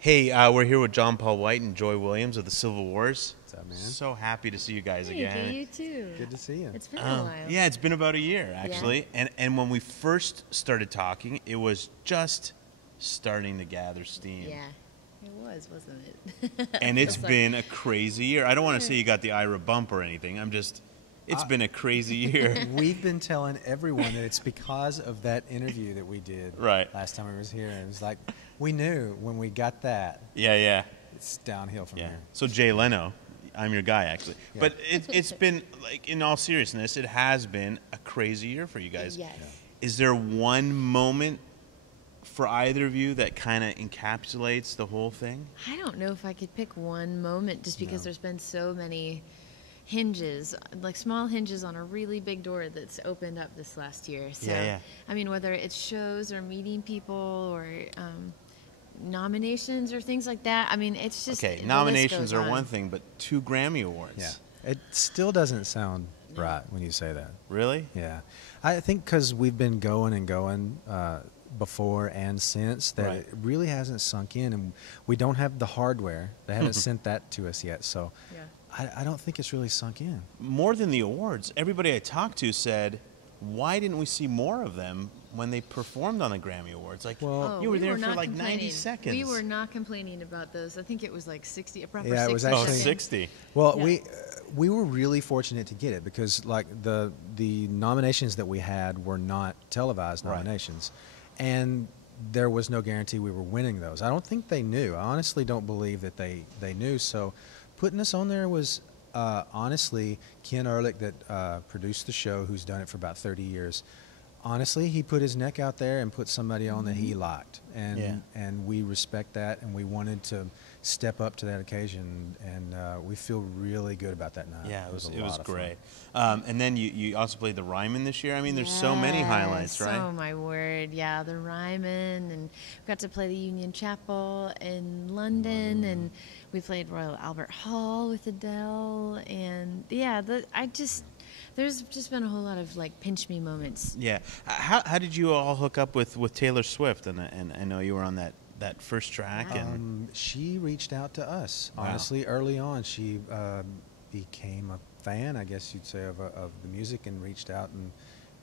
Hey, we're here with John Paul White and Joy Williams of the Civil Wars. What's up, man? So happy to see you guys Thank again. you too. Good to see you. It's been a while. Yeah, it's been about a year, actually. Yeah. And when we first started talking, it was just starting to gather steam. Yeah, it was, wasn't it? And it's been a crazy year. I don't want to say you got the Ira bump or anything. It's been a crazy year. We've been telling everyone that it's because of that interview that we did last time we was here. It was like, we knew when we got that. Yeah. It's downhill from here. So Jay Leno, I'm your guy, actually. Yeah. But it's been, like, in all seriousness, it has been a crazy year for you guys. Yes. Yeah. Is there one moment for either of you that kind of encapsulates the whole thing? I don't know if I could pick one moment just because there's been so many hinges, like small hinges on a really big door that's opened up this last year. So, Yeah. I mean, whether it's shows or meeting people or nominations or things like that. I mean, it's just Okay, the list nominations goes are on. one thing, but 2 Grammy Awards. Yeah. It still doesn't sound right when you say that. Really? Yeah. I think because we've been going and going before and since that it really hasn't sunk in, and we don't have the hardware. They haven't sent that to us yet, so I don't think it's really sunk in. More than the awards, everybody I talked to said, why didn't we see more of them when they performed on the Grammy Awards? Like, Well, you were we there for not like 90 complaining. seconds. We were not complaining about those. I think it was like 60, a proper Yeah, it 60 was Oh, actually- 60. Well, Yeah. we were really fortunate to get it because like the nominations that we had were not televised nominations, and there was no guarantee we were winning those. I don't think they knew. I honestly don't believe that they knew. So putting us on there was honestly Ken Ehrlich that produced the show, who's done it for about 30 years. Honestly, he put his neck out there and put somebody on that he liked, and we respect that, and we wanted to step up to that occasion, and we feel really good about that night. Yeah, it was a lot of fun. great. And then you also played the Ryman this year. I mean, there's so many highlights, right? Oh my word, yeah, the Ryman, and we got to play the Union Chapel in London, and we played Royal Albert Hall with Adele, and yeah, there's just been a whole lot of like pinch me moments. Yeah. How did you all hook up with Taylor Swift? And I know you were on that first track. And She reached out to us. Honestly, early on, she became a fan, I guess you'd say, of the music, and reached out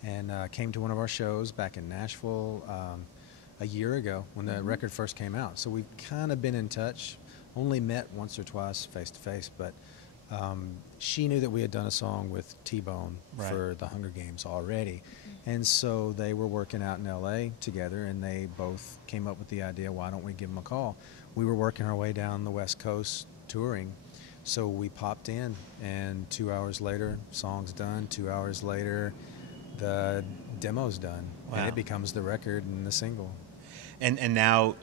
and came to one of our shows back in Nashville a year ago when the record first came out. So we've kind of been in touch, only met once or twice face to face, but she knew that we had done a song with T-Bone for the Hunger Games already. And so they were working out in L.A. together, and they both came up with the idea, why don't we give them a call? We were working our way down the West Coast touring, so we popped in, and 2 hours later, song's done. 2 hours later, the demo's done, and it becomes the record and the single. And now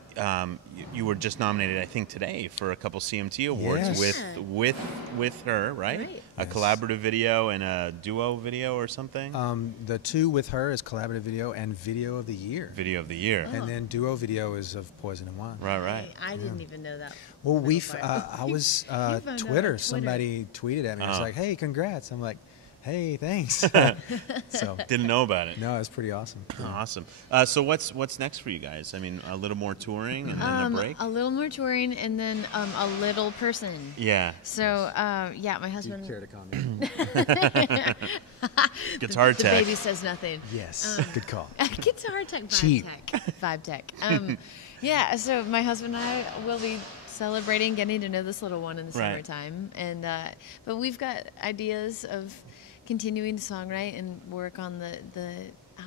you were just nominated, I think, today for a couple CMT awards with her, right? Right. A collaborative video and a duo video or something. The two with her is collaborative video and video of the year. Video of the year. And then duo video is of Poison and Wine. Right. I didn't even know that. Well, middle part. I was found out Twitter. on Somebody tweeted at me. I was like, "Hey, congrats!" I'm like, "Hey, thanks." So Didn't know about it. no, it's pretty awesome. Awesome. So what's next for you guys? I mean, a little more touring and then a break. A little more touring, and then a little person. Yeah. So yeah, my Do you husband. care to comment? Guitar The tech. baby says nothing. Yes. Good call. Guitar tech, Cheap. vibe tech. Yeah, so my husband and I will be celebrating getting to know this little one in the Right. summertime, and but we've got ideas of continuing to songwrite and work on the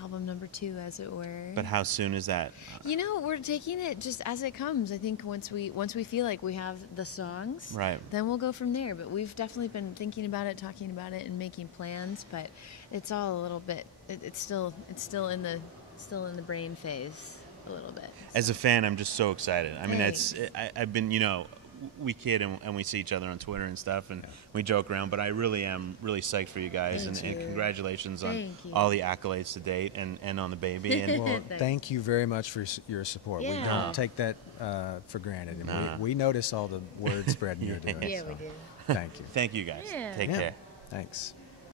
album number 2, as it were. But how soon is that? You know, we're taking it just as it comes. I think once we feel like we have the songs, Right. then we'll go from there. But we've definitely been thinking about it, talking about it, and making plans. But it's all a little bit. It's still in the brain phase a little bit. As a fan, I'm just so excited. I mean, Thanks. I've been, we kid and we see each other on Twitter and stuff, and we joke around, but I really am really psyched for you guys, and congratulations on Thank you. all the accolades to date and on the baby. And Well, thank you very much for your support. We Yeah. don't take that for granted. And Nah. we notice all the word spreading you're doing. Yeah, so we do. Thank you. thank you guys. Yeah. Take Yeah. care. Thanks.